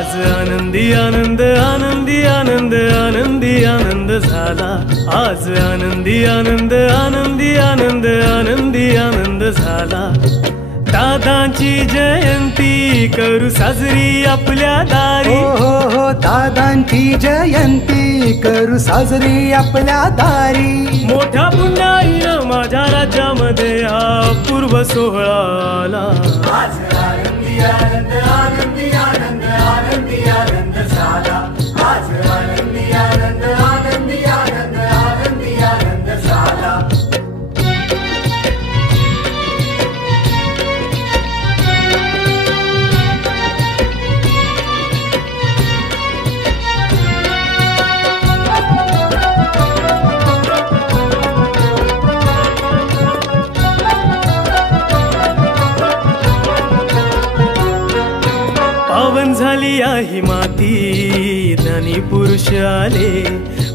आज आनंदी आनंद आनंदी आनंद आनंदी आनंद झाला। आज आनंदी आनंद आनंदी आनंद आनंदी आनंद झाला। दादांची जयंती करू साजरी आपल्या दारी। हो हो दादांची जयंती करू साजरी आपल्या दारी। मोठ्या पुण्याईनं माझ्या राज्यामध्ये हा पूर्व सोहळा आला। आज आनंदी आनंद आनंदी आनंद आनंदी आनंद झाला। आज आनंदी आनंद आनंदी आनंद आनंदी आनंद झाला। पावन झाली आहे माती ज्ञानी पुरुष आले।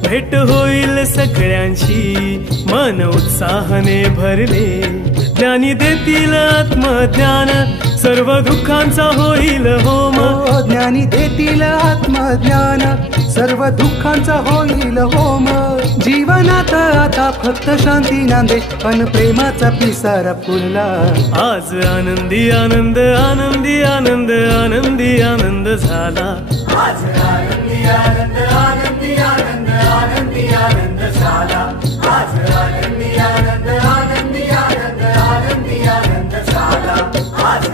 भेट होईल सगळ्यांशी मन उत्साहाने भरले। ज्ञानी देतील आत्मज्ञान सर्व दुःखांचा होईल होम। ज्ञानी देतील आत्मज्ञान सर्व दुःखांचा होईल होम। जीवनात आता फक्त शांती नांदे पण प्रेमाचा पिसारा फुलला। आज आनंदी आनंद आनंदी आनंद आनंदी आनंद झाला। आज आनंदी आनंद आनंदी आनंद आनंदी आनंद झाला। आज आनंदी आनंद आनंदी आनंद आनंदी आनंद झाला। आज